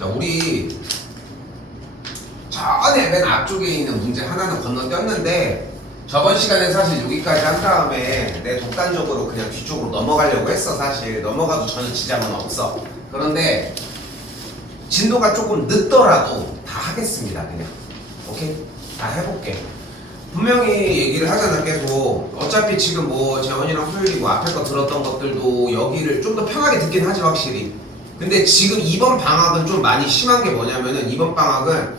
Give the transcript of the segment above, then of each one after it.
자, 우리 전에 맨 앞쪽에 있는 문제 하나는 건너뛰었는데 저번 시간에 사실 여기까지 한 다음에 내 독단적으로 그냥 뒤쪽으로 넘어가려고 했어. 사실 넘어가도 전혀 지장은 없어. 그런데 진도가 조금 늦더라도 다 하겠습니다. 그냥 오케이? 다 해볼게. 분명히 얘기를 하잖아. 계속 어차피 지금 뭐 재원이랑 후율이고 앞에 거 들었던 것들도 여기를 좀 더 편하게 듣긴 하지 확실히. 근데 지금 이번 방학은 좀 많이 심한 게 뭐냐면은 이번 방학은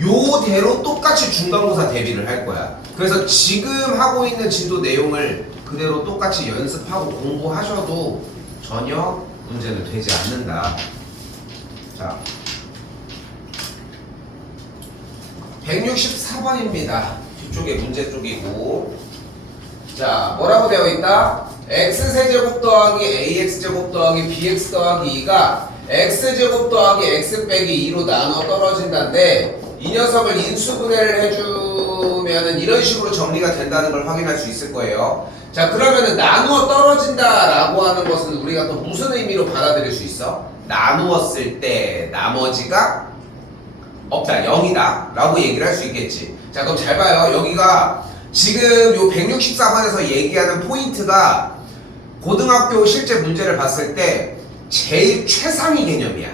요대로 똑같이 중간고사 대비를 할 거야. 그래서 지금 하고 있는 진도 내용을 그대로 똑같이 연습하고 공부하셔도 전혀 문제는 되지 않는다. 자, 164번입니다. 뒤쪽에 문제 쪽이고, 자, 뭐라고 되어 있다? x세제곱 더하기 ax제곱 더하기 bx 더하기 2가 x제곱 더하기 x 빼기 2로 나눠 떨어진다는데 이 녀석을 인수분해를 해주면은 이런 식으로 정리가 된다는 걸 확인할 수 있을 거예요. 자, 그러면은 나누어 떨어진다라고 하는 것은 우리가 또 무슨 의미로 받아들일 수 있어? 나누었을 때 나머지가 없다, 0이다 라고 얘기를 할 수 있겠지. 자, 그럼 잘 봐요. 여기가 지금 요 164번에서 얘기하는 포인트가 고등학교 실제 문제를 봤을 때 제일 최상위 개념이야.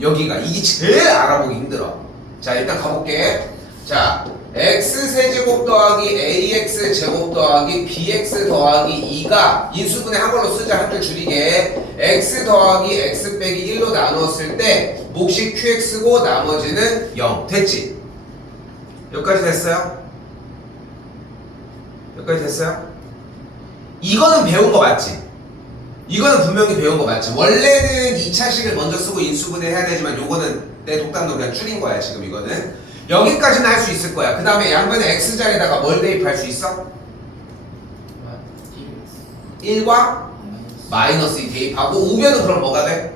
여기가 이게 제일 알아보기 힘들어. 자, 일단 가볼게. 자, x세제곱 더하기 ax제곱 더하기 bx 더하기 2가 인수분해 한 걸로 쓰자. 한 줄 줄이게. x 더하기 x 빼기 1로 나누었을 때 몫이 qx고 나머지는 0 됐지? 여기까지 됐어요? 여기까지 됐어요? 이거는 배운 거 맞지? 이거는 분명히 배운 거 맞지? 원래는 2차식을 먼저 쓰고 인수분해 해야 되지만 요거는 내 독단으로 그냥 줄인 거야. 지금 이거는 여기까지는 할 수 있을 거야. 그 다음에 양변에 x자리에다가 뭘 대입할 수 있어? 1과 마이너스 2 대입하고 우변은 그럼 뭐가 돼?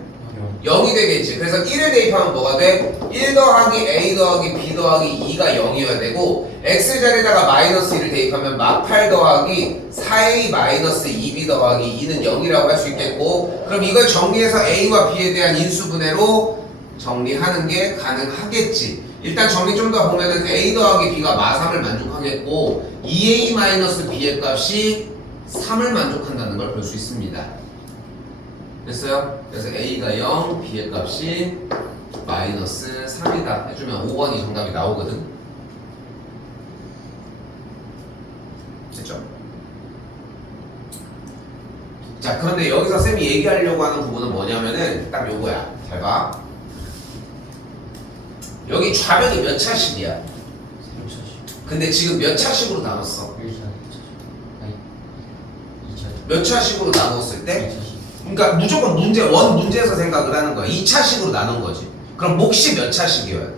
0이 되겠지. 그래서 1을 대입하면 뭐가 돼? 1 더하기 a 더하기 b 더하기 2가 0이어야 되고 x자리에다가 마이너스 1을 대입하면 막 8 더하기 4a 마이너스 2b 더하기 2는 0이라고 할 수 있겠고, 그럼 이걸 정리해서 a와 b에 대한 인수분해로 정리하는 게 가능하겠지. 일단 정리 좀 더 보면은 a 더하기 b가 마3을 만족하겠고 2a 마이너스 b의 값이 3을 만족한다는 걸 볼 수 있습니다. 됐어요? 그래서 a가 0, b의 값이 마이너스 3이다 해주면 5번이 정답이 나오거든. 됐죠? 자, 그런데 여기서 쌤이 얘기하려고 하는 부분은 뭐냐면은 딱 요거야. 잘 봐. 여기 좌변이 몇 차식이야? 3차식. 근데 지금 몇 차식으로 나눴어? 1차, 2차. 아니, 2차. 몇 차식으로 나눴을 때? 2차식. 그러니까 무조건 원 문제에서 생각을 하는 거야. 2차식으로 나눈 거지. 그럼 몫이 몇 차식이어야 돼?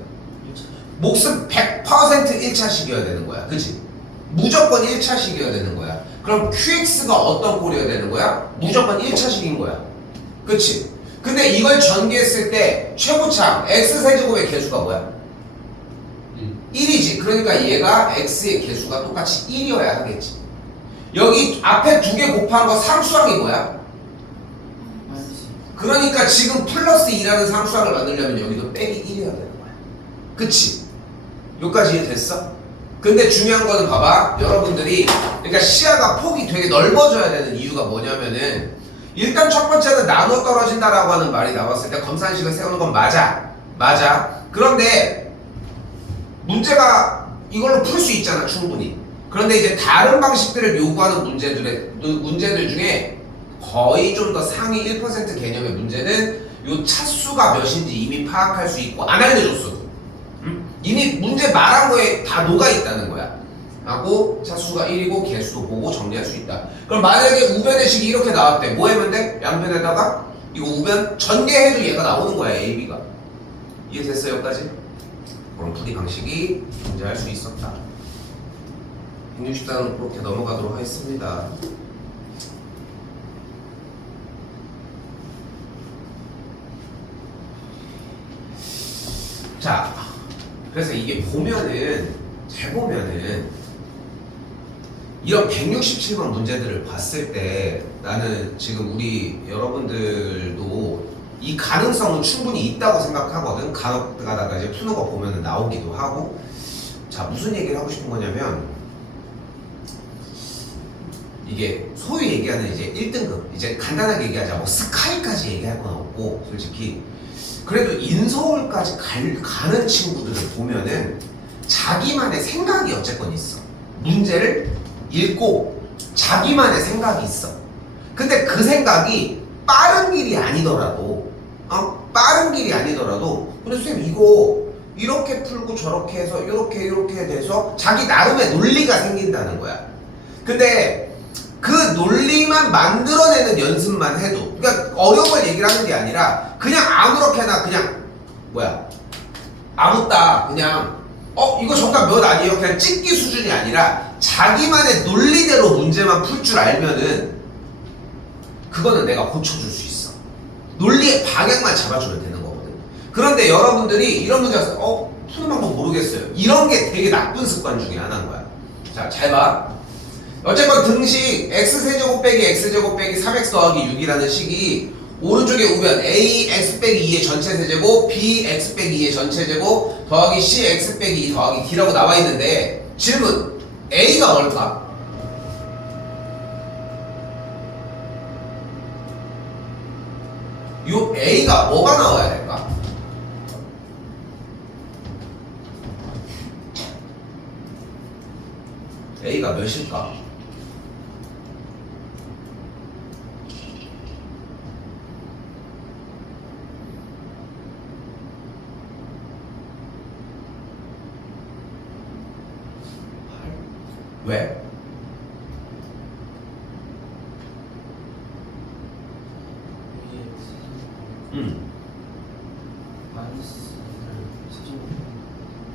1차식. 몫은 100% 1차식이어야 되는 거야. 그치? 무조건 1차식이어야 되는 거야. 그럼 QX가 어떤 꼴이어야 되는 거야? 무조건 1차식인 거야. 그치? 근데 이걸 전개했을 때 최고차 X세제곱의 개수가 뭐야? 1이지. 그러니까 얘가 X의 개수가 똑같이 1이어야 하겠지. 여기 앞에 두 개 곱한 거 상수항이 뭐야? 그러니까 지금 플러스 2라는 상수항을 만들려면 여기도 빼기 1이어야 되는 거야. 그치? 여기까지 이해됐어? 근데 중요한 거는 봐봐. 여러분들이 그러니까 시야가 폭이 되게 넓어져야 되는 이유가 뭐냐면은 일단 첫 번째는 나눠 떨어진다라고 하는 말이 나왔을 때 검사인식을 세우는 건 맞아. 맞아. 그런데 문제가 이걸로 풀 수 있잖아, 충분히. 그런데 이제 다른 방식들을 요구하는 문제들 중에 거의 좀 더 상위 1% 개념의 문제는 요 차수가 몇인지 이미 파악할 수 있고 안 알려줬어도 이미 문제 말한 거에 다 녹아 있다는 거야. 하고 차수가 1이고 개수도 보고 정리할 수 있다. 그럼 만약에 우변의 식이 이렇게 나왔대. 뭐 하면 돼? 양변에다가 이거 우변 전개해도 얘가 나오는 거야. A, B가. 이해됐어요? 여기까지? 그럼 풀이 방식이 존재할 수 있었다. 164는 그렇게 넘어가도록 하겠습니다. 자, 그래서 이게 보면은 잘 보면은 이런 167번 문제들을 봤을 때 나는 지금 우리 여러분들도 이 가능성은 충분히 있다고 생각하거든. 간혹 가다가 이제 푸는 거 보면 나오기도 하고. 자, 무슨 얘기를 하고 싶은 거냐면 이게 소위 얘기하는 이제 1등급, 이제 간단하게 얘기하자 뭐 스카이까지 얘기할 건 없고, 솔직히 그래도 인서울까지 가는 친구들을 보면은 자기만의 생각이 어쨌건 있어. 문제를 읽고 자기만의 생각이 있어. 근데 그 생각이 빠른 길이 아니더라도 빠른 길이 아니더라도 근데 선생님 이거 이렇게 풀고 저렇게 해서 이렇게 돼서 자기 나름의 논리가 생긴다는 거야. 근데 그 논리만 만들어내는 연습만 해도, 그러니까 어려운 걸 얘기를 하는 게 아니라 그냥 아무렇게나 그냥 아무따 그냥 이거 정답 몇 아니에요? 그냥 찍기 수준이 아니라 자기만의 논리대로 문제만 풀 줄 알면은 그거는 내가 고쳐줄 수 있어. 논리의 방향만 잡아주면 되는 거거든. 그런데 여러분들이 이런 문제 와서 푸는 방법 모르겠어요. 이런 게 되게 나쁜 습관 중에 하나인 거야. 자, 잘 봐. 어쨌건 등식 x세제곱 빼기 x제곱 빼기 3x 더하기 6이라는 식이 오른쪽에 우변 ax 빼기 2의 전체 세제곱 bx 빼기 2의 전체 제곱 더하기 cx 빼기 2 더하기 d라고 나와 있는데, 질문, a가 뭘까? 요 a가 뭐가 나와야 될까? a가 몇일까? 왜?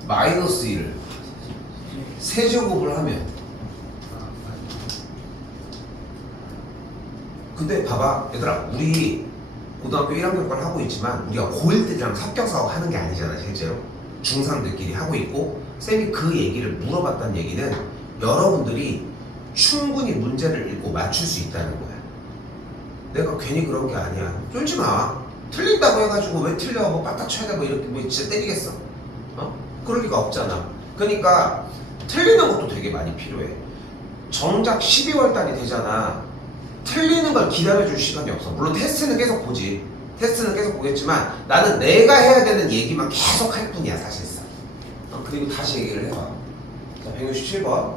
마이너스 1을 세제곱을 하면, 근데 봐봐 얘들아, 우리 고등학교 1학년 걸 하고 있지만 우리가 고1 때랑 섞여서 하는 게 아니잖아. 실제로 중3들끼리 하고 있고, 쌤이 그 얘기를 물어봤다는 얘기는 여러분들이 충분히 문제를 읽고 맞출 수 있다는 거야. 내가 괜히 그런 게 아니야. 쫄지 마. 틀린다고 해가지고 왜 틀려 뭐 빠따 쳐야 돼 뭐 이렇게 뭐 진짜 때리겠어? 그럴 리가 없잖아. 그러니까 틀리는 것도 되게 많이 필요해. 정작 12월 달이 되잖아. 틀리는 걸 기다려줄 시간이 없어. 물론 테스트는 계속 보지. 테스트는 계속 보겠지만 나는 내가 해야 되는 얘기만 계속 할 뿐이야 사실상. 그리고 다시 얘기를 해봐. 자, 167번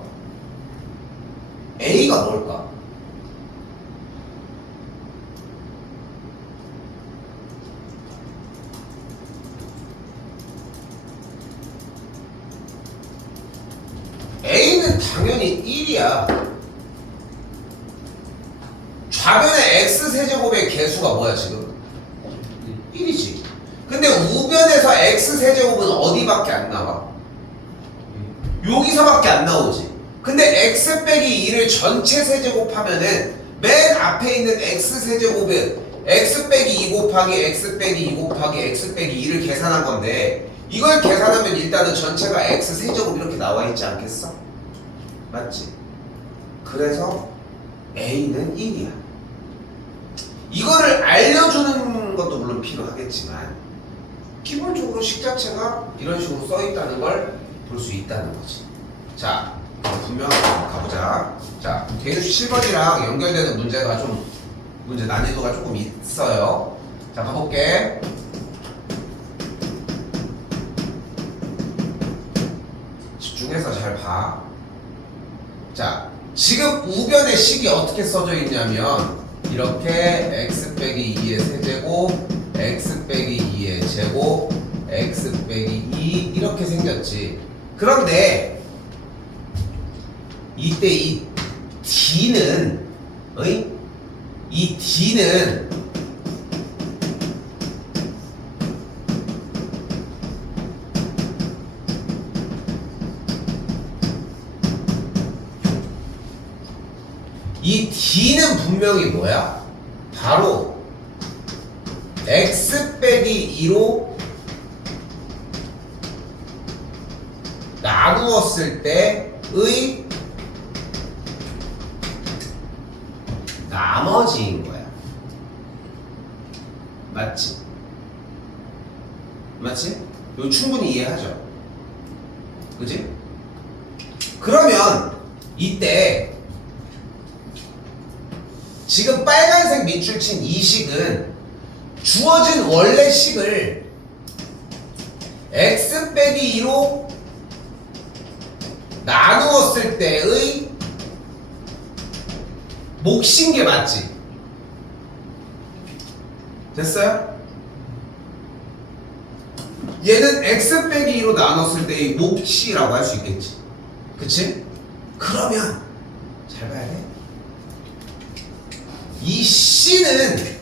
A가 뭘까? A는 당연히 1이야. 좌변의 x세제곱의 개수가 뭐야 지금? 1이지. 근데 우변에서 x세제곱은 어디밖에 안 나와? 여기서밖에 안 나오지. 근데 x 빼기 2를 전체 세제곱하면은 맨 앞에 있는 x세제곱은 x 빼기 2 곱하기 x 빼기 2 곱하기 x 빼기 2를 계산한 건데, 이걸 계산하면 일단은 전체가 x세제곱 이렇게 나와 있지 않겠어? 맞지? 그래서 A는 1이야. 이거를 알려주는 것도 물론 필요하겠지만 기본적으로 식 자체가 이런 식으로 써있다는 걸 볼 수 있다는 거지. 자, 분명 가보자. 자, 개수 7번이랑 연결되는 문제가 좀 문제 난이도가 조금 있어요. 자, 가볼게. 집중해서 잘 봐. 자, 지금 우변의 식이 어떻게 써져 있냐면 이렇게 x 빼기 2의 세제곱, x 빼기 2의 제곱, x 빼기 2 이렇게 생겼지. 그런데 이때 이 d는 이 d는 이 d는 분명히 뭐야? 바로 x 빼기 2로 나누었을 때의 나머지인 거야. 맞지? 맞지? 이거 충분히 이해하죠? 그지? 그러면 이때 지금 빨간색 밑줄 친 이 식은 주어진 원래 식을 x 빼기 2로 나누었을 때의 몫인 게 맞지? 됐어요? 얘는 x 빼기 2로 나눴을 때의 몫이라고 할 수 있겠지. 그치? 그러면 잘 봐야 돼. 이 C는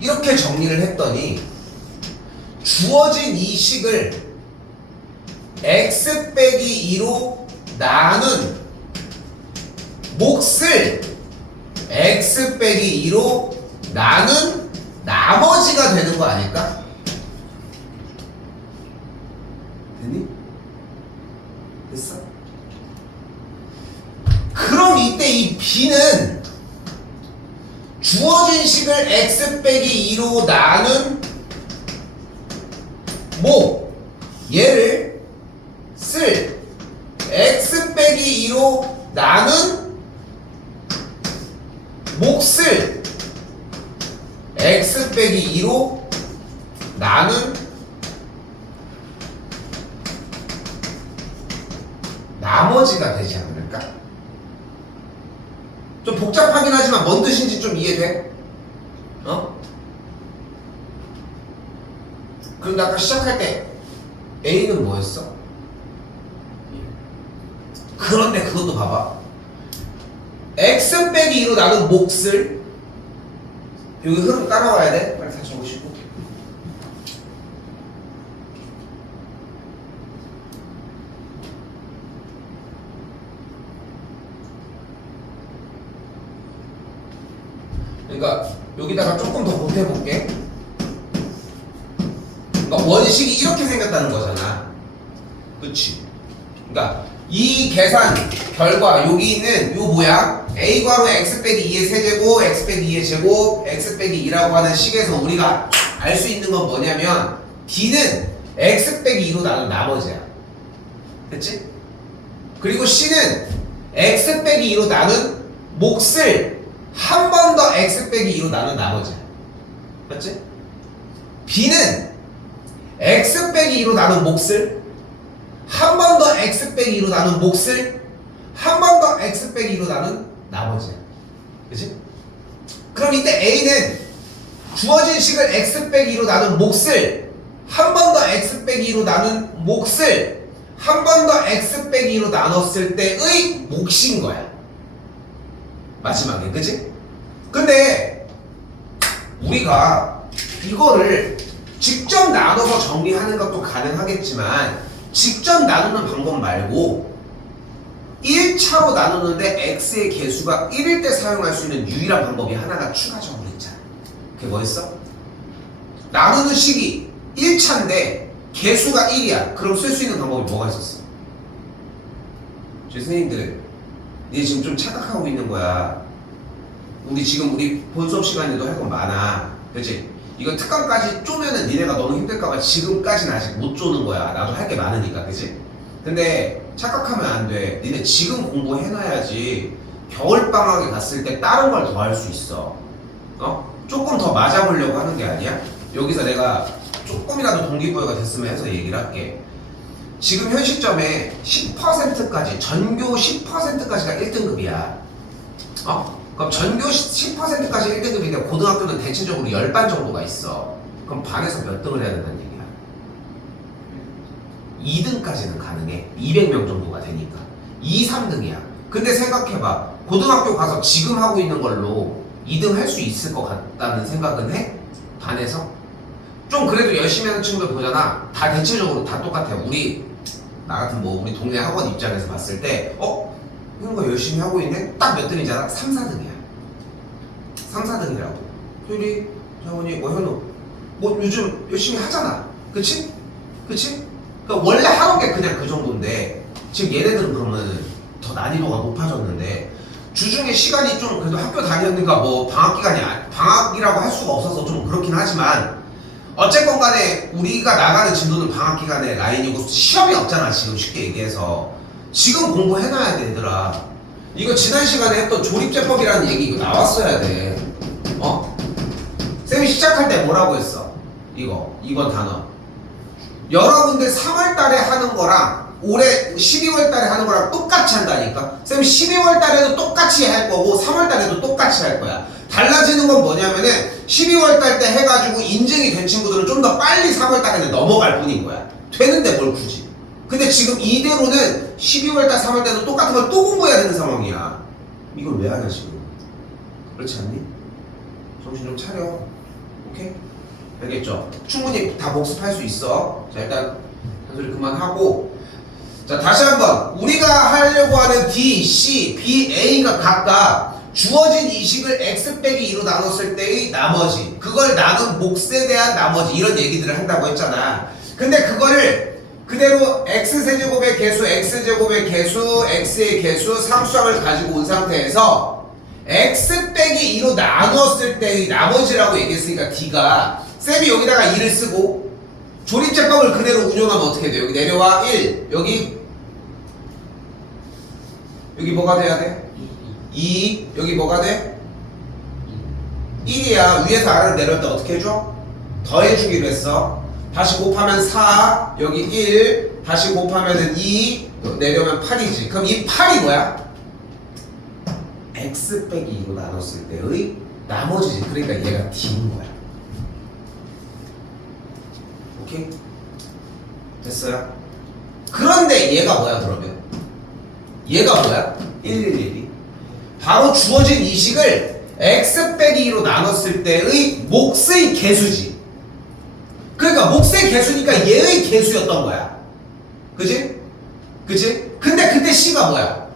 이렇게 정리를 했더니 주어진 이 식을 x 빼기 2로 나눈 몫을 x 빼기 2로 나눈 나머지가 되는 거 아닐까? 됐니? 됐어? 그럼 이때 이 B는 주어진 식을 x 빼기 2로 나눈 얘를 쓸 x 빼기 2로 나눈 몫을 x 빼기 2로 나눈 나머지가 되지 않을까? 좀 복잡하긴 하지만 뭔 뜻인지 좀 이해돼? 그런데 아까 시작할 때 A는 뭐였어? 그런데 그것도 봐봐. x 빼기 2로 나눈 몫을 여기 흐름 따라와야 돼. 빨리 다시 오시고. 그러니까 여기다가 조금 더 보태볼게. 그러니까 원식이 이렇게 생겼다는 거잖아. 그치? 그러니까 이 계산 결과 여기 있는 요 모양 a 괄호 x 빼기 2의 세제곱 x 빼기 2의 제곱 x 빼기 2라고 하는 식에서 우리가 알 수 있는 건 뭐냐면 D는 x 빼기 2로 나눈 나머지야. 됐지? 그리고 C는 x 빼기 2로 나눈 몫을 한 번 더 x 빼기 2로 나눈 나머지야. 맞지? B는 x 빼기 2로 나눈 몫을 한 번 더 x 빼기 2로 나눈 몫을 한 번 더 x 빼기 2로 나눈 나머지야. 그치? 그럼 이때 A는 주어진 식을 x 빼기 2로 나눈 몫을 한 번 더 x 빼기 2로 나눈 몫을 한 번 더 x 빼기 2로 나눴을 때의 몫인 거야. 마지막에. 그치? 근데 우리가 이거를 직접 나눠서 정리하는 것도 가능하겠지만 직접 나누는 방법 말고 1차로 나누는데 x의 개수가 1일 때 사용할 수 있는 유일한 방법이 하나가 추가적으로 있잖아. 그게 뭐였어? 나누는 식이 1차인데 개수가 1이야. 그럼 쓸 수 있는 방법이 뭐가 있었어? 저희 선생님들, 니 지금 좀 착각하고 있는 거야. 우리 본 수업 시간에도 할 건 많아. 그치? 이거 특강까지 쪼면은 니네가 너무 힘들까봐 지금까지는 아직 못 쪼는 거야. 나도 할 게 많으니까. 그치? 근데 착각하면 안 돼. 니네 지금 공부해놔야지 겨울방학에 갔을 때 다른 걸 더 할 수 있어. 조금 더 맞아보려고 하는 게 아니야? 여기서 내가 조금이라도 동기부여가 됐으면 해서 얘기를 할게. 지금 현 시점에 10%까지, 전교 10%까지가 1등급이야. 그럼 전교 10%까지 1등급인데 고등학교는 대체적으로 10반 정도가 있어. 그럼 반에서 몇 등을 해야 된다는 얘기야? 2등까지는 가능해. 200명 정도가 되니까. 2, 3등이야. 근데 생각해봐. 고등학교 가서 지금 하고 있는 걸로 2등 할 수 있을 것 같다는 생각은 해? 반에서? 좀 그래도 열심히 하는 친구들 보잖아. 다 대체적으로 다 똑같아. 나 같은 우리 동네 학원 입장에서 봤을 때 이런 거 열심히 하고 있네? 딱 몇 등이잖아? 3, 4등이야. 3, 4등이라고. 효리, 장훈이, 현우. 요즘 열심히 하잖아. 그치? 그치? 그러니까 원래 하던 게 그냥 그 정도인데 지금 얘네들은 그러면 더 난이도가 높아졌는데 주중에 시간이 좀 그래도 학교 다녔으니까 뭐 방학이라고 할 수가 없어서 좀 그렇긴 하지만 어쨌건 간에 우리가 나가는 진도는 방학 기간에 라인이고 시험이 없잖아. 지금 쉽게 얘기해서 지금 공부해놔야 돼 얘들아. 이거 지난 시간에 했던 조립제법이라는 얘기 이거 나왔어야 돼. 쌤이 시작할 때 뭐라고 했어? 이번 단어 여러분들 3월 달에 하는 거랑 올해 12월 달에 하는 거랑 똑같이 한다니까. 쌤 12월 달에도 똑같이 할 거고 3월 달에도 똑같이 할 거야. 달라지는 건 뭐냐면은 12월 달 때 해가지고 인증이 된 친구들은 좀 더 빨리 3월 달에는 넘어갈 뿐인 거야. 되는데 뭘 굳이. 근데 지금 이대로는 12월 달 3월 달도 똑같은 걸 또 공부해야 되는 상황이야. 이걸 왜 하냐 지금. 그렇지 않니? 정신 좀 차려. 오케이? 알겠죠? 충분히 다 복습할 수 있어. 자 일단 한소리 그만하고 자 다시 한번 우리가 하려고 하는 D, C, B, A가 각각 주어진 이식을 x 빼기 2로 나눴을 때의 나머지 그걸 나눈 몫에 대한 나머지 이런 얘기들을 한다고 했잖아. 근데 그거를 그대로 x세제곱의 개수, x제곱의 개수, x의 개수, 상수항을 가지고 온 상태에서 x 빼기 2로 나누었을 때의 나머지라고 얘기했으니까 D가 쌤이 여기다가 2를 쓰고 조립제법을 그대로 운용하면 어떻게 돼요? 여기 내려와 1 여기 뭐가 돼야 돼? 2 여기 뭐가 돼? 1이야. 위에서 아래로 내려올 때 어떻게 해줘? 더해주기로 했어. 다시 곱하면 4 여기 1 다시 곱하면 2 내려오면 8이지. 그럼 이 8이 뭐야? x 빼기 2로 나눴을 때의 나머지지. 그러니까 얘가 D인 거야. 오케이? 됐어요? 그런데 얘가 뭐야 그러면? 얘가 뭐야? 1112 바로 주어진 이식을 x 빼기 2로 나눴을 때의 몫의 개수지. 그러니까 몫의 개수니까 얘의 개수였던 거야. 그지? 그지? 근데 그때 C가 뭐야?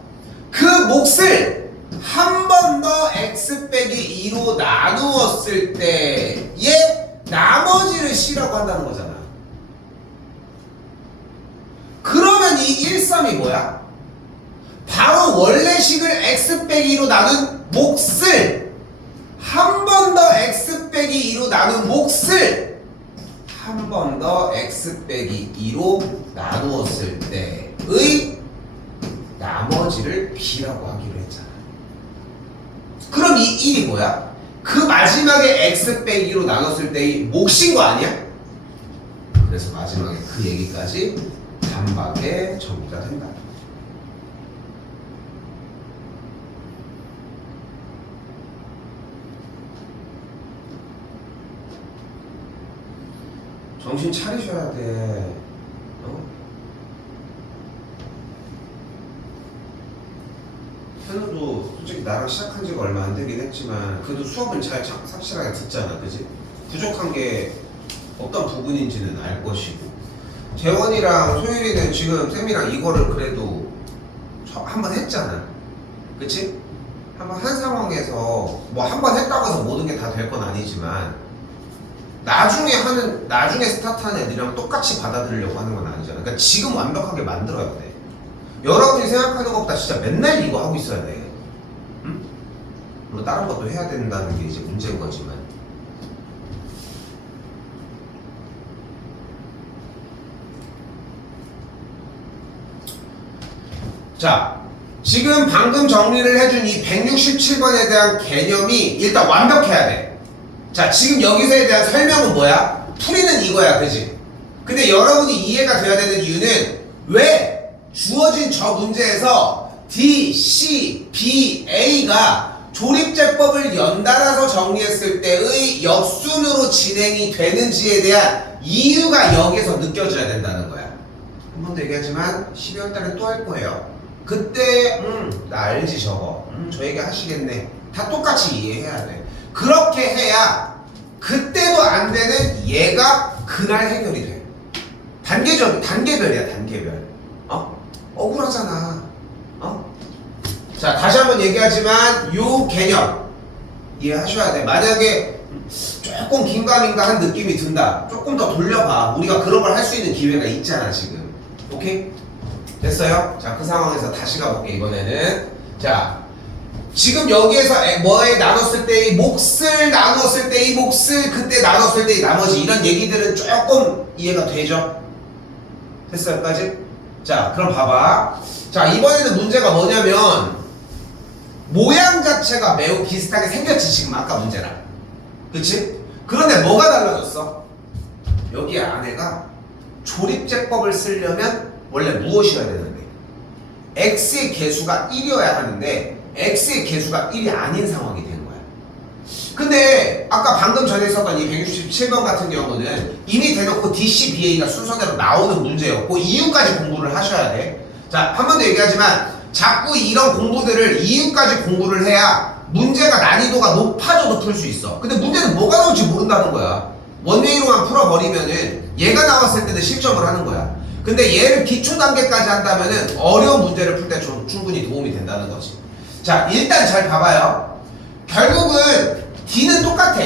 그 몫을 한 번 더 x 빼기 2로 나누었을 때의 나머지를 C라고 한다는 거잖아. 그러면 이 1,3이 뭐야? 바로 원래 식을 x 빼기 2로 나눈 몫을 한 번 더 x 빼기 2로 나눈 몫을 한 번 더 x 빼기 2로 나누었을 때의 나머지를 B라고 하기로 했잖아. 그럼 이 1이 뭐야? 그 마지막에 x 빼기 2로 나눴을 때의 몫인 거 아니야? 그래서 마지막에 그 얘기까지 단박에 정리가 된다. 정신 차리셔야 돼. 현우도 솔직히 나랑 시작한 지가 얼마 안 되긴 했지만 그래도 수업은 잘 확실하게 듣잖아. 그지? 부족한 게 어떤 부분인지는 알 것이고 재원이랑 소율이는 지금 쌤이랑 이거를 그래도 한번 했잖아. 그치? 한번 한 상황에서 뭐 한 번 했다고 해서 모든 게 다 될 건 아니지만 나중에 스타트하는 애들이랑 똑같이 받아들이려고 하는 건 아니잖아. 그러니까 지금 완벽하게 만들어야 돼. 여러분이 생각하는 것보다 진짜 맨날 이거 하고 있어야 돼. 응? 물론 다른 것도 해야 된다는 게 이제 문제인 거지만. 자, 지금 방금 정리를 해준 이 167번에 대한 개념이 일단 완벽해야 돼. 자, 지금 여기서에 대한 설명은 뭐야? 풀이는 이거야, 그지? 근데 여러분이 이해가 돼야 되는 이유는 왜 주어진 저 문제에서 D, C, B, A가 조립제법을 연달아서 정리했을 때의 역순으로 진행이 되는지에 대한 이유가 여기서 느껴져야 된다는 거야. 한 번도 얘기하지만 12월 달에 또 할 거예요. 그때 나 알지 저거 저 얘기 하시겠네 다 똑같이 이해해야 돼. 그렇게 해야 그때도 안 되는 얘가 그날 해결이 돼. 단계별이야 단계별. 억울하잖아. 자 다시 한번 얘기하지만 요 개념 이해하셔야 돼. 만약에 조금 긴가민가한 느낌이 든다 조금 더 돌려봐. 우리가 그런 걸 할 수 있는 기회가 있잖아 지금. 오케이? 됐어요? 자, 그 상황에서 다시 가볼게 이번에는. 자, 지금 여기에서 뭐에 나눴을 때 이 몫을 나눴을 때 이 몫을 그때 나눴을 때 이 나머지 이런 얘기들은 조금 이해가 되죠? 됐어요? 여기까지? 자, 그럼 봐봐. 자, 이번에는 문제가 뭐냐면 모양 자체가 매우 비슷하게 생겼지 지금 아까 문제랑. 그치? 그런데 뭐가 달라졌어? 여기 안에가 조립제법을 쓰려면 원래 무엇이어야 되는데 x의 개수가 1이어야 하는데 x의 개수가 1이 아닌 상황이 된 거야. 근데 아까 방금 전에 있었던 이 167번 같은 경우는 이미 대놓고 DCBA가 순서대로 나오는 문제였고 이유까지 공부를 하셔야 돼. 자, 한 번 더 얘기하지만 자꾸 이런 공부들을 이유까지 공부를 해야 문제가 난이도가 높아져도 풀 수 있어. 근데 문제는 뭐가 나올지 모른다는 거야. 원웨이로만 풀어버리면은 얘가 나왔을 때는 실점을 하는 거야. 근데 얘를 기초 단계까지 한다면은 어려운 문제를 풀 때 충분히 도움이 된다는 거지. 자, 일단 잘 봐봐요. 결국은 D는 똑같아.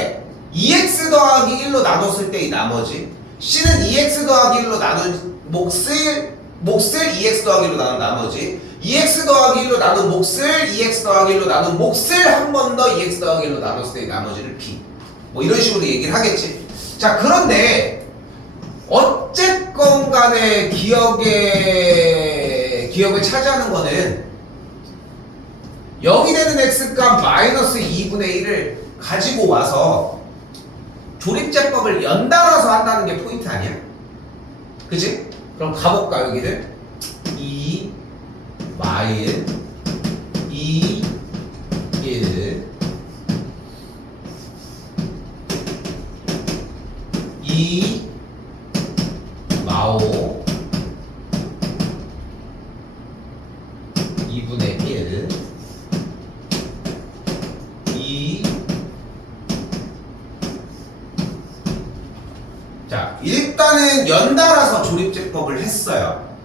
2x 더하기 1로 나눴을 때 이 나머지 C는 2x 더하기 1로 나눈 몫을 2x 더하기 1로 나눈 나머지 2x 더하기 1로 나눈 몫을 2x 더하기 1로 나눈 몫을 한 번 더 2x 더하기 1로 나눴을 때 이 나머지를 B 뭐 이런 식으로 얘기를 하겠지. 자, 그런데 어쨌건 간에 기억을 차지하는 거는 0이 되는 x값 마이너스 2분의 1을 가지고 와서 조립제법을 연달아서 한다는 게 포인트 아니야? 그치? 그럼 가볼까 여기를 2 마일 2 1 2 마오 2분의 1 2 자, 일단은 연달아서 조립제법을 했어요.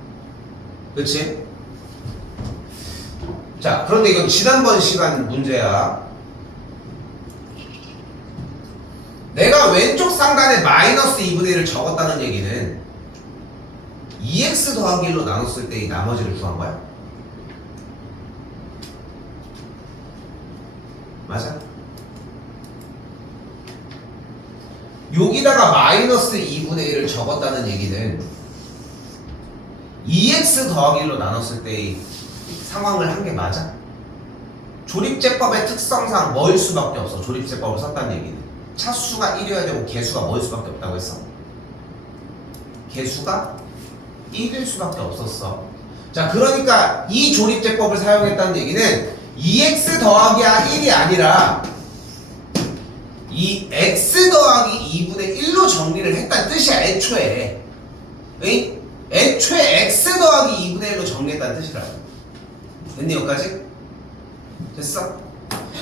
그치? 자, 그런데 이건 지난번 시간 문제야. 내가 왼쪽 상단에 마이너스 2분의 1을 적었다는 얘기는 2x 더하기 1로 나눴을 때 이 나머지를 구한 거야. 맞아? 여기다가 마이너스 2분의 1을 적었다는 얘기는 2x 더하기 1로 나눴을 때의 상황을 한 게 맞아? 조립제법의 특성상 뭐일 수밖에 없어. 조립제법을 썼다는 얘기는 차수가 1이어야 되고 개수가 뭐일 수밖에 없다고 했어? 개수가 1일 수밖에 없었어. 자, 그러니까 이 조립제법을 사용했다는 얘기는 2x 더하기 1이 아니라 이 x 더하기 2분의 1로 정리를 했다는 뜻이야. 애초에 응? 애초에 x 더하기 2분의 1로 정리했다는 뜻이라고. 됐니 여기까지? 됐어?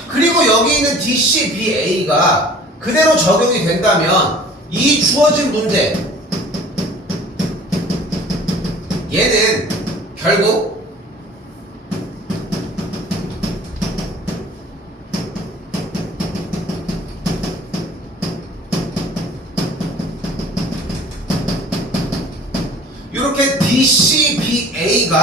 그리고 여기 있는 DCBA가 그대로 적용이 된다면 이 주어진 문제 얘는 결국 이렇게 DCBA가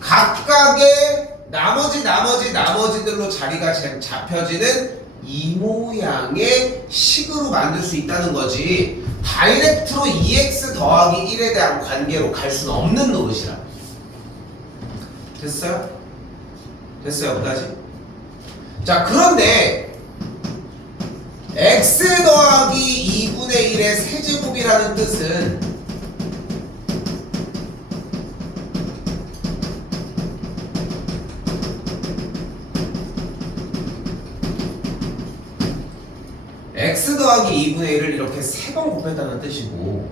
각각의 나머지들로 자리가 잡혀지는 이 모양의 식으로 만들 수 있다는 거지. 다이렉트로 2x 더하기 1에 대한 관계로 갈 수는 없는 노릇이라. 됐어요? 됐어요? 여기까지? 자, 그런데 x 더하기 2분의 1의 세제곱이라는 뜻은 x 더하기 2분의 1을 이렇게 3번 곱했다는 뜻이고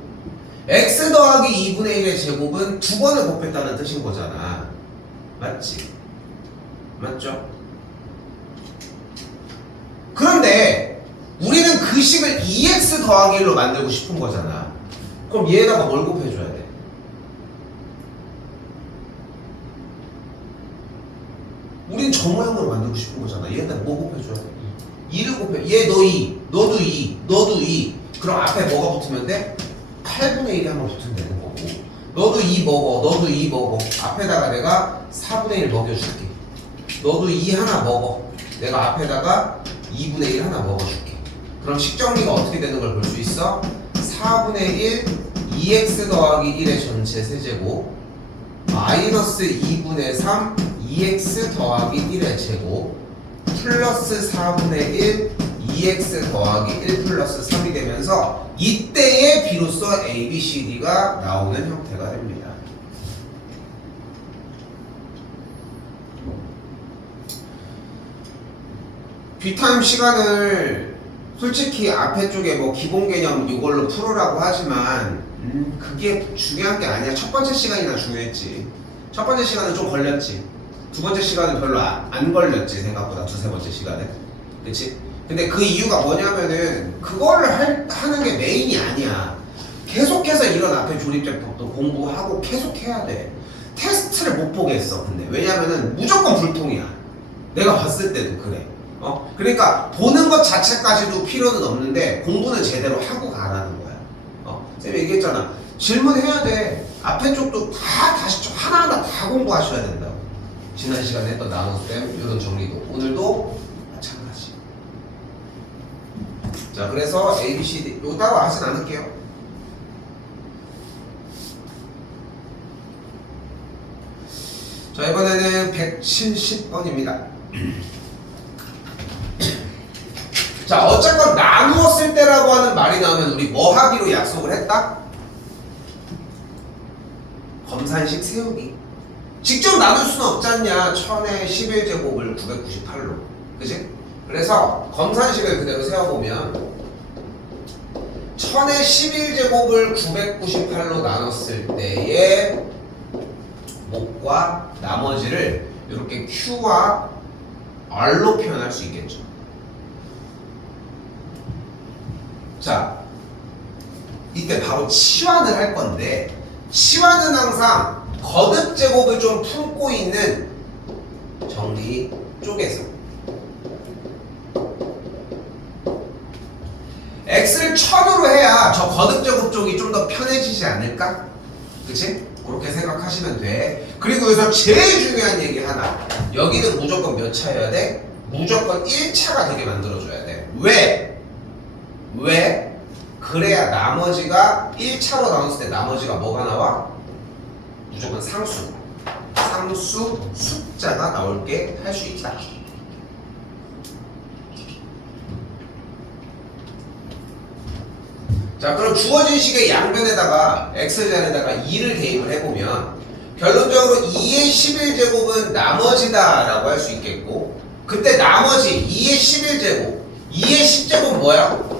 x 더하기 2분의 1의 제곱은 2번을 곱했다는 뜻인 거잖아. 맞지? 맞죠? 그런데 우리는 그 식을 2x 더하기 1로 만들고 싶은 거잖아. 그럼 얘에다가 뭘 곱해줘야 돼? 우린 저 모양으로 만들고 싶은 거잖아. 얘에다가 뭐 곱해줘야 돼? 2를 곱해. 얘 너 2, 너도 2, 너도 2. 그럼 앞에 뭐가 붙으면 돼? 8분의 1이 한번 붙으면 되는 거고. 너도 2 먹어. 너도 2 먹어. 앞에다가 내가 4분의 1 먹여줄게. 너도 2 하나 먹어. 내가 앞에다가 2분의 1 하나 먹어줄게. 그럼 식정리가 어떻게 되는 걸 볼 수 있어? 4분의 1 2x 더하기 1의 전체 세제곱 마이너스 2분의 3 2x 더하기 1의 제곱 플러스 4분의 1 2x 더하기 1 플러스 3이 되면서 이때에 비로소 A, B, C, D가 나오는 형태가 됩니다. 뒷타임 시간을 솔직히 앞에 쪽에 뭐 기본 개념 이걸로 풀으라고 하지만 그게 중요한 게 아니야. 첫 번째 시간이나 중요했지. 첫 번째 시간은 좀 걸렸지. 두 번째 시간은 별로 안 걸렸지. 생각보다 두세 번째 시간은. 그치? 근데 그 이유가 뭐냐면은 그거를 하는 게 메인이 아니야. 계속해서 이런 앞에 조립제법도 공부하고 계속 해야 돼. 테스트를 못 보겠어. 근데 왜냐면은 무조건 불통이야. 내가 봤을 때도 그래. 그러니까 보는 것 자체까지도 필요는 없는데 공부는 제대로 하고 가라는 거야. 쌤이 얘기했잖아. 질문해야 돼. 앞에 쪽도 다시 하나하나 다 공부하셔야 된다고. 지난 시간에 했던 나눗셈 이런 정리도 오늘도 마찬가지. 자, 그래서 A, B, C, D 이거 따로 하진 않을게요. 자, 이번에는 170번입니다. 자, 어쨌건 나누었을 때라고 하는 말이 나오면 우리 뭐 하기로 약속을 했다? 검산식 세우기. 직접 나눌 수는 없지 않냐? 1000의 11제곱을 998로. 그치? 그래서 검산식을 그대로 세워보면 1000의 11제곱을 998로 나눴을 때의 목과 나머지를 이렇게 Q와 R로 표현할 수 있겠죠. 자, 이때 바로 치환을 할 건데 치환은 항상 거듭 제곱을 좀 품고 있는 정리 쪽에서 x를 1000으로 해야 저 거듭 제곱 쪽이 좀 더 편해지지 않을까? 그치? 그렇게 생각하시면 돼. 그리고 여기서 제일 중요한 얘기 하나. 여기는 무조건 몇 차여야 돼? 무조건 1차가 되게 만들어줘야 돼. 왜? 그래야 나머지가 1차로 나눴을 때 나머지가 뭐가 나와? 무조건 상수 숫자가 나올게 할 수 있다. 자, 그럼 주어진 식의 양변에다가 x제에다가 2를 대입을 해보면 결론적으로 2의 11제곱은 나머지다 라고 할 수 있겠고, 그때 나머지 2의 11제곱 2의 10제곱 뭐야?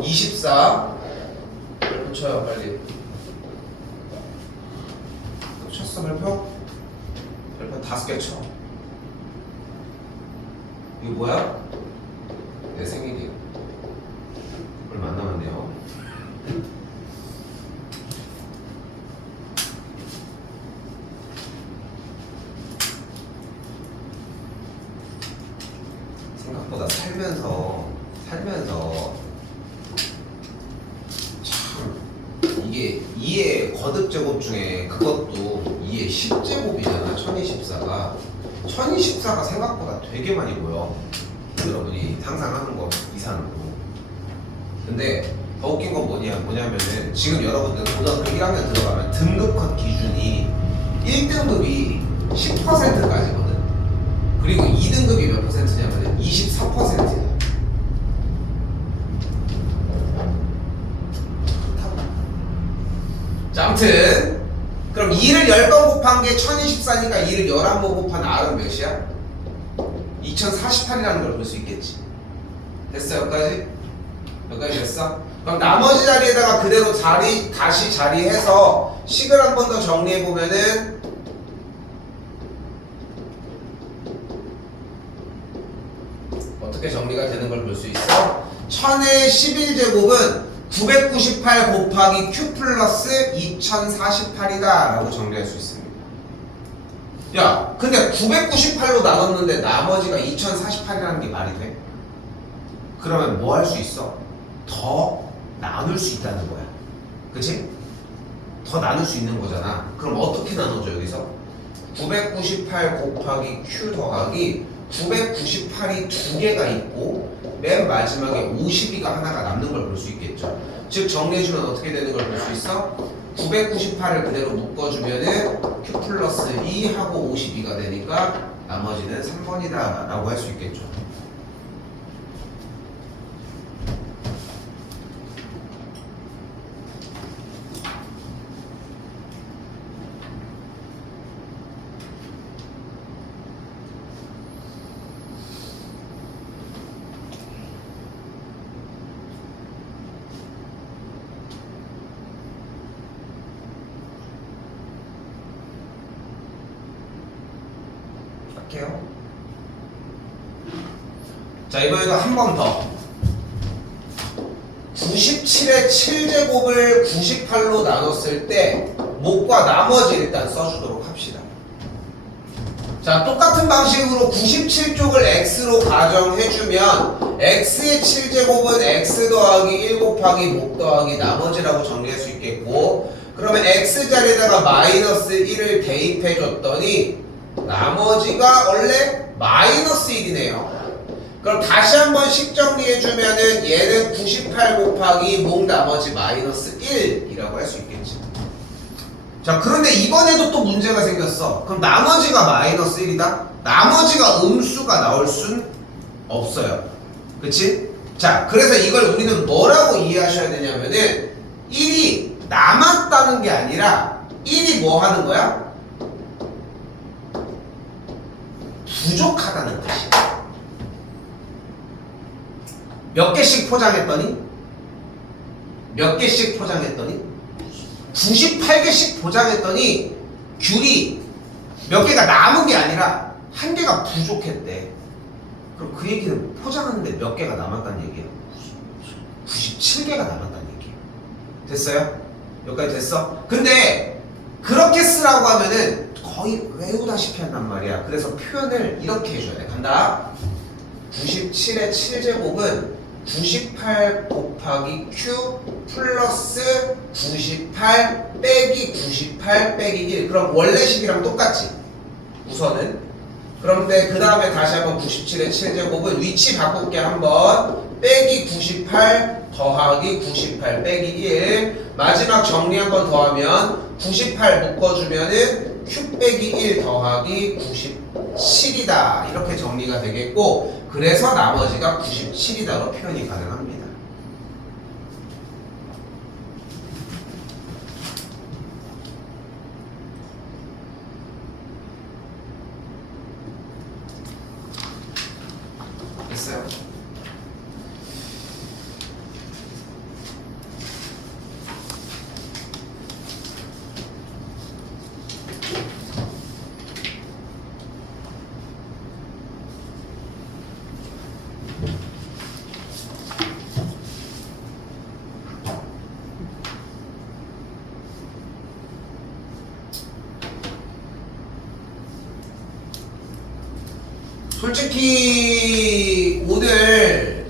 1024. 별표 쳐요 빨리. 쳤어 별표? 별표 5개 쳐. 이거 뭐야? 내 생일이야. 얼마 안 남았네요. 생각보다 살면서 참 이게 2의 거듭제곱 중에 그것도 2의 10제곱이잖아. 1024가 1024가 생각보다 되게 많이 보여. 여러분이 상상하는 거 이상으로. 근데 더 웃긴 건 뭐냐면은 지금 여러분들 고등학교 1학년 들어가면 등급 컷 기준이 1등급이 10%까지거든. 그리고 2등급이 몇 퍼센트냐면 24%야. 자, 아무튼 그럼 2를 10번 곱한 게 1024니까 2를 11번 곱한 R은 몇이야? 2048이라는 걸 볼 수 있겠지. 됐어? 여기까지? 여기까지 됐어? 그럼 나머지 자리에다가 그대로 다시 자리해서 식을 한 번 더 정리해보면은 어떻게 정리가 되는 걸 볼 수 있어? 1000의 11제곱은 998 곱하기 Q 플러스 2048이다 라고 정리할 수 있습니다. 야, 근데 998로 나눴는데 나머지가 2048이라는 게 말이 돼? 그러면 뭐 할 수 있어? 더 나눌 수 있다는 거야. 그치? 더 나눌 수 있는 거잖아. 그럼 어떻게 나눠져 여기서? 998 곱하기 Q 더하기 998이 두 개가 있고 맨 마지막에 52가 하나가 남는 걸 볼 수 있겠죠. 즉 정리해주면 어떻게 되는 걸 볼 수 있어? 998을 그대로 묶어주면은 Q 플러스 2 하고 52가 되니까 나머지는 3번이다 라고 할 수 있겠죠. 할게요. 자, 이번에도 한 번 더. 97의 7제곱을 98로 나눴을 때 목과 나머지 일단 써주도록 합시다. 자, 똑같은 방식으로 97쪽을 x로 가정해주면 x의 7제곱은 x 더하기 1 곱하기 목 더하기 나머지라고 정리할 수 있겠고, 그러면 x 자리에다가 마이너스 1을 대입해줬더니 나머지가 원래 마이너스 1이네요. 그럼 다시 한번 식 정리해주면은 얘는 98 곱하기 목 나머지 마이너스 1이라고 할 수 있겠지. 자, 그런데 이번에도 또 문제가 생겼어. 그럼 나머지가 마이너스 1이다? 나머지가 음수가 나올 순 없어요. 그치? 자, 그래서 이걸 우리는 뭐라고 이해하셔야 되냐면은 1이 남았다는 게 아니라 1이 뭐 하는 거야? 부족하다는 뜻이야. 몇 개씩 포장했더니? 몇 개씩 포장했더니? 98개씩 포장했더니 귤이 몇 개가 남은 게 아니라 한 개가 부족했대. 그럼 그 얘기는 포장하는데 몇 개가 남았다는 얘기야? 97개가 남았다는 얘기야. 됐어요? 여기까지 됐어? 근데 그렇게 쓰라고 하면은 거의 외우다시피 한단 말이야. 그래서 표현을 이렇게 해줘야 돼. 간다. 97의 7제곱은 98 곱하기 Q 플러스 98 빼기 98 빼기 1. 그럼 원래식이랑 똑같지. 우선은. 그런데 그 다음에 다시 한번 97의 7제곱은 위치 바꿀게 한번. 빼기 98 더하기 98 빼기 1. 마지막 정리 한번 더하면 98 묶어주면은 Q 빼기 1 더하기 97이다. 이렇게 정리가 되겠고, 그래서 나머지가 97이다로 표현이 가능합니다. 됐어요? 솔직히 오늘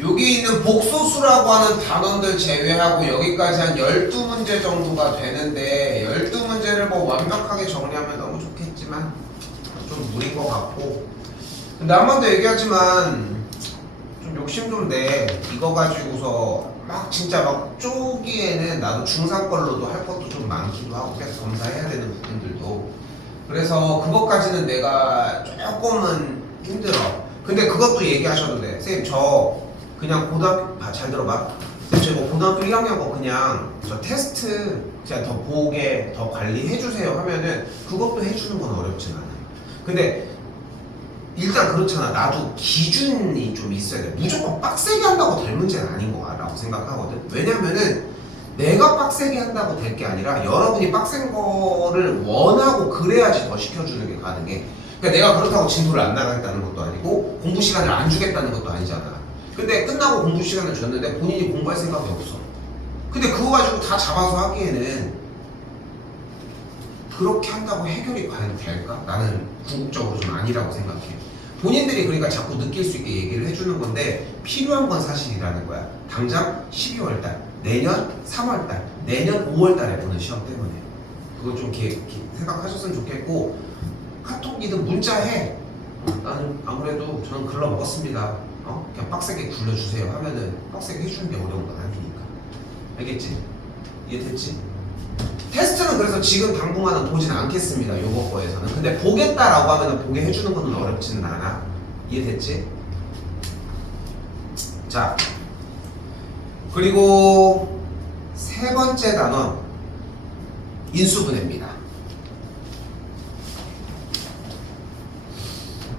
여기 있는 복소수라고 하는 단원들 제외하고 여기까지 한 12문제 정도가 되는데 12문제를 뭐 완벽하게 정리하면 너무 좋겠지만 좀 무리인 것 같고, 근데 한 번 더 얘기하지만 좀 욕심 좀 내. 이거 가지고서 막 진짜 막 쪼기에는 나도 중3 걸로도 할 것도 좀 많기도 하고 계속 검사해야 되는 부분들도, 그래서 그것까지는 내가 조금은 힘들어. 근데 그것도 얘기하셔도 돼. 선생님 저 그냥 고등학교 잘 들어봐. 선생님 저 고등학교 1학년 거 그냥 저 테스트 그냥 더 보게 더 관리해주세요 하면은 그것도 해주는 건 어렵진 않아요. 근데 일단 그렇잖아. 나도 기준이 좀 있어야 돼. 무조건 빡세게 한다고 될 문제는 아닌 거라고 생각하거든. 왜냐면은 내가 빡세게 한다고 될 게 아니라 여러분이 빡센 거를 원하고 그래야지 더 시켜주는 게 가능해. 그러니까 내가 그렇다고 진도를 안 나가겠다는 것도 아니고 공부 시간을 안 주겠다는 것도 아니잖아. 근데 끝나고 공부 시간을 줬는데 본인이 공부할 생각이 없어. 근데 그거 가지고 다 잡아서 하기에는 그렇게 한다고 해결이 과연 될까? 나는 궁극적으로 좀 아니라고 생각해. 본인들이 그러니까 자꾸 느낄 수 있게 얘기를 해주는 건데 필요한 건 사실이라는 거야. 당장 12월달, 내년 3월달, 내년 5월달에 보는 시험 때문에. 그거 좀 생각하셨으면 좋겠고, 카톡이든 문자해. 나는 아무래도 저는 글러 먹었습니다. 그냥 빡세게 굴려주세요 하면은 빡세게 해주는 게 어려운 건 아니니까. 알겠지? 이해됐지? 테스트는 그래서 지금 당분간은 보진 않겠습니다. 요거 거에서는. 근데 보겠다라고 하면은 보게 해주는 거는 어렵지는 않아. 이해됐지? 자, 그리고 세 번째 단원 인수분해입니다.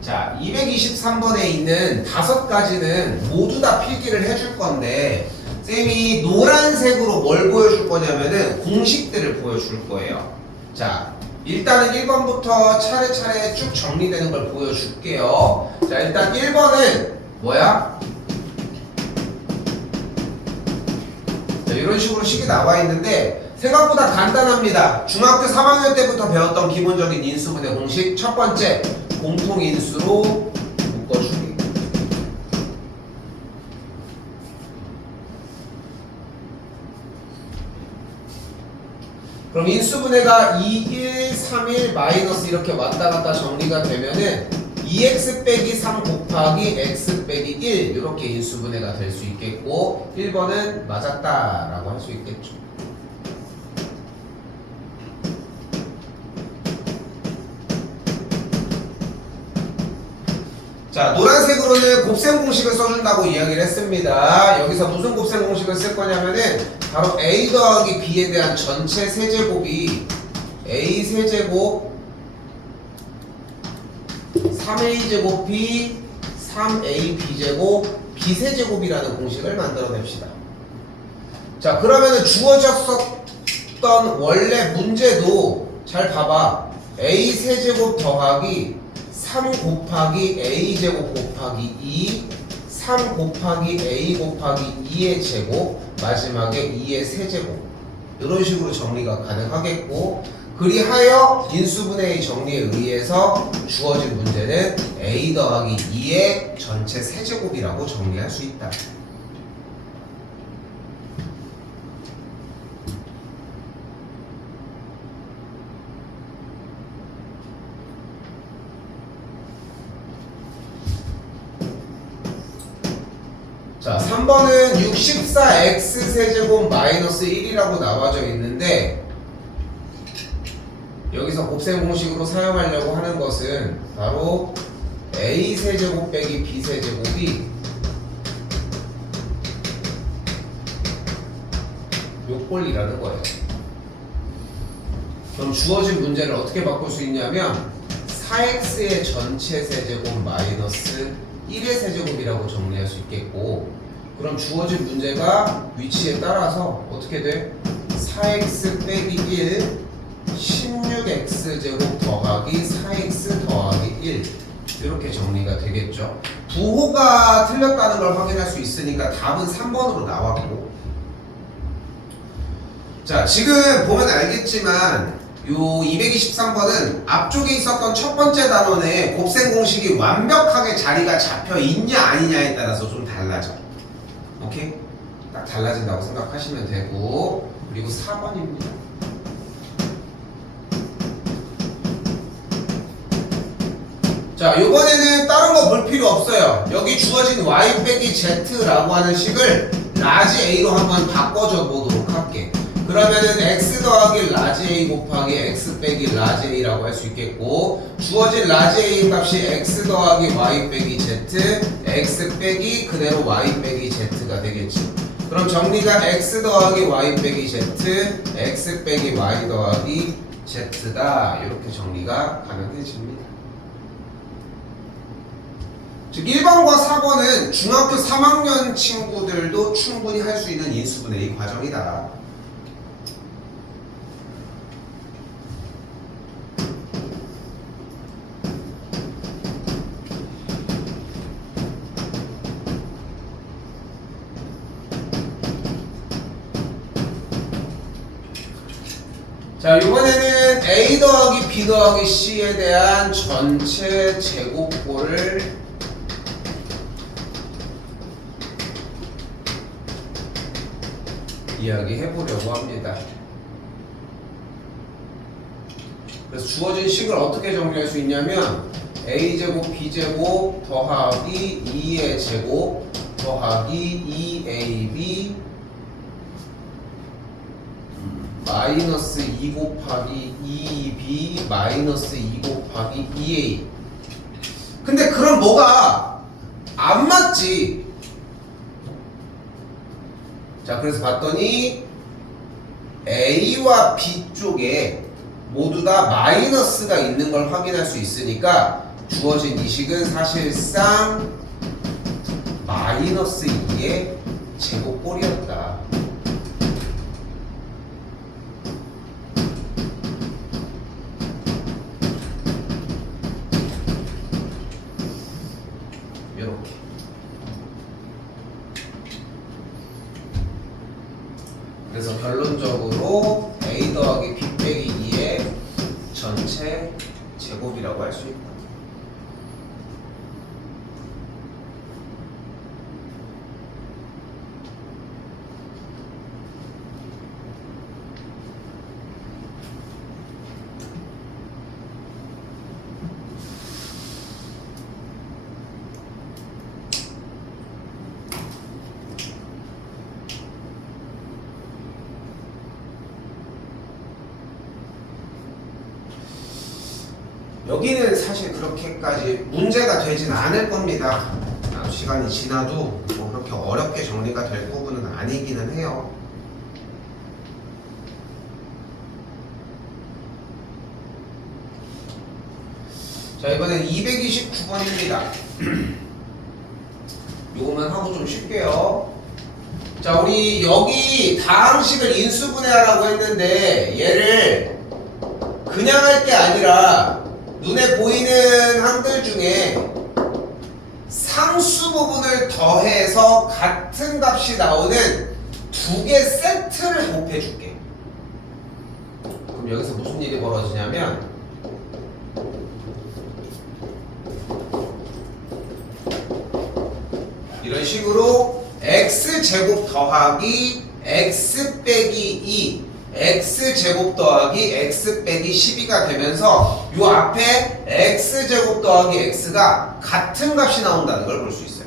자, 223번에 있는 5가지는 모두 다 필기를 해줄 건데 쌤이 노란색으로 뭘 보여줄 거냐면은 공식들을 보여줄 거예요. 자, 일단은 1번부터 차례차례 쭉 정리되는 걸 보여줄게요. 자, 일단 1번은 뭐야? 자, 이런 식으로 식이 나와 있는데 생각보다 간단합니다. 중학교 3학년 때부터 배웠던 기본적인 인수분해 공식. 첫 번째, 공통인수로 묶어주기. 그럼 인수분해가 2, 1, 3, 1, 마이너스 이렇게 왔다 갔다 정리가 되면은 2x 빼기 3 곱하기 x 빼기 1 이렇게 인수분해가 될 수 있겠고 1번은 맞았다라고 할 수 있겠죠. 자, 노란색으로는 곱셈 공식을 써준다고 이야기를 했습니다. 여기서 무슨 곱셈 공식을 쓸 거냐면은 바로 a 더하기 b에 대한 전체 세제곱이 a 세제곱 3a 제곱이 3a b제곱 b 세제곱이라는 공식을 만들어냅시다. 자, 그러면은 주어졌었던 원래 문제도 잘 봐봐. a 세제곱 더하기 3 곱하기 a제곱 곱하기 2 3 곱하기 a 곱하기 2의 제곱 마지막에 2의 세제곱 이런 식으로 정리가 가능하겠고 그리하여 인수분해의 정리에 의해서 주어진 문제는 a 더하기 2의 전체 세제곱이라고 정리할 수 있다. 자, 3번은 64x 세제곱 마이너스 1이라고 나와져 있는데 여기서 곱셈 공식으로 사용하려고 하는 것은 바로 a 세제곱 빼기 b 세제곱이 요꼴이라는 거예요. 그럼 주어진 문제를 어떻게 바꿀 수 있냐면 4x의 전체 세제곱 마이너스 1의 세제곱이라고 정리할 수 있겠고 그럼 주어진 문제가 위치에 따라서 어떻게 돼? 4x 빼기 1 16x 제곱 더하기 4x 더하기 1 이렇게 정리가 되겠죠. 부호가 틀렸다는 걸 확인할 수 있으니까 답은 3번으로 나왔고 자, 지금 보면 알겠지만 요 223번은 앞쪽에 있었던 첫 번째 단원에 곱셈 공식이 완벽하게 자리가 잡혀 있냐 아니냐에 따라서 좀 달라져. 오케이? 딱 달라진다고 생각하시면 되고 그리고 4번입니다. 자, 요번에는 다른 거 볼 필요 없어요. 여기 주어진 y 빼기 z라고 하는 식을 라지 a로 한번 바꿔줘 보도록 할게. 그러면은 x 더하기 라지 a 곱하기 x 빼기 라지 a라고 할 수 있겠고 주어진 라지 a 값이 x 더하기 y 빼기 z x 빼기 그대로 y 빼기 z가 되겠지. 그럼 정리가 x 더하기 y 빼기 z x 빼기 y 더하기 z다 이렇게 정리가 가능해집니다. 즉 1번과 4번은 중학교 3학년 친구들도 충분히 할 수 있는 인수분해의 과정이다. 자, 자, 이번에는 A 더하기 B 더하기 C에 대한 전체 제곱꼴을 이야기해 보려고 합니다. 그래서 주어진 식을 어떻게 정리할 수 있냐면 A제곱 B제곱 더하기 2의 제곱 더하기 2AB 마이너스 2 곱하기 2B 마이너스 2 곱하기 2A. 근데 그럼 뭐가 안 맞지? 자, 그래서 봤더니 A와 B 쪽에 모두 다 마이너스가 있는 걸 확인할 수 있으니까 주어진 이 식은 사실상 마이너스 2의 제곱꼴이었다. 이렇게. 그래서 결론적으로 A 더하기 B 빼기 2의 전체 제곱이라고 할 수 있다. 여기는 사실 그렇게까지 문제가 되진 않을 겁니다. 시간이 지나도 뭐 그렇게 어렵게 정리가 될 부분은 아니기는 해요. 자, 이번엔 229번입니다. 요거만 하고 좀 쉴게요. 자, 우리 여기 다항식을 인수분해하라고 했는데 얘를 그냥 할 게 아니라 눈에 보이는 항들 중에 상수 부분을 더해서 같은 값이 나오는 두 개 세트를 곱해 줄게. 그럼 여기서 무슨 일이 벌어지냐면 이런 식으로 x제곱 더하기 x 빼기 2 x제곱 더하기 x 빼기 12가 되면서 요 앞에 x제곱 더하기 x가 같은 값이 나온다는 걸 볼 수 있어요.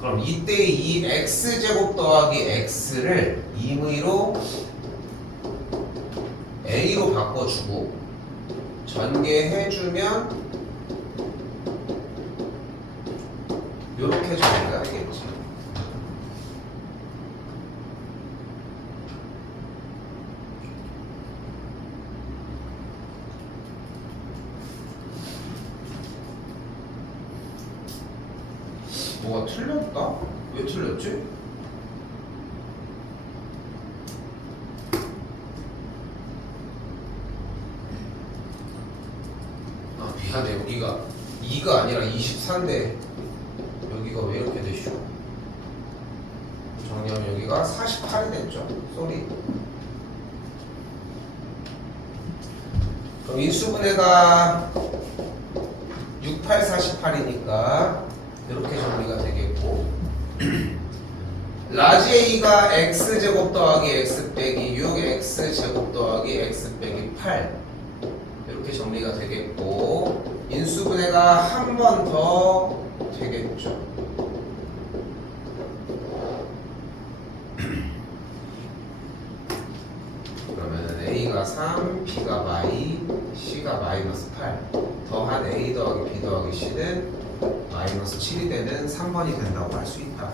그럼 이때 이 x제곱 더하기 x를 임의로 a로 바꿔주고 전개해주면 요렇게 정리가 되겠지. 뭐가 틀렸다? 왜 틀렸지? 아, 미안해. 여기가 2가 아니라 24인데 여기가 왜 이렇게 되시오? 정리하면 여기가 48이 됐죠. 쏘리. 그럼 인수분해가 68, 48이니까 이렇게 정리가 되겠고 라지 A가 x제곱 더하기 x 빼기 6 x제곱 더하기 x 빼기 8 이렇게 정리가 되겠고 인수분해가 한 번 더 되겠죠. 그러면 A가 3, B가 마이, C가 마이너스 8 더한 A 더하기 B 더하기 C는 마이너스 7이 되는 3번이 된다고 할 수 있다.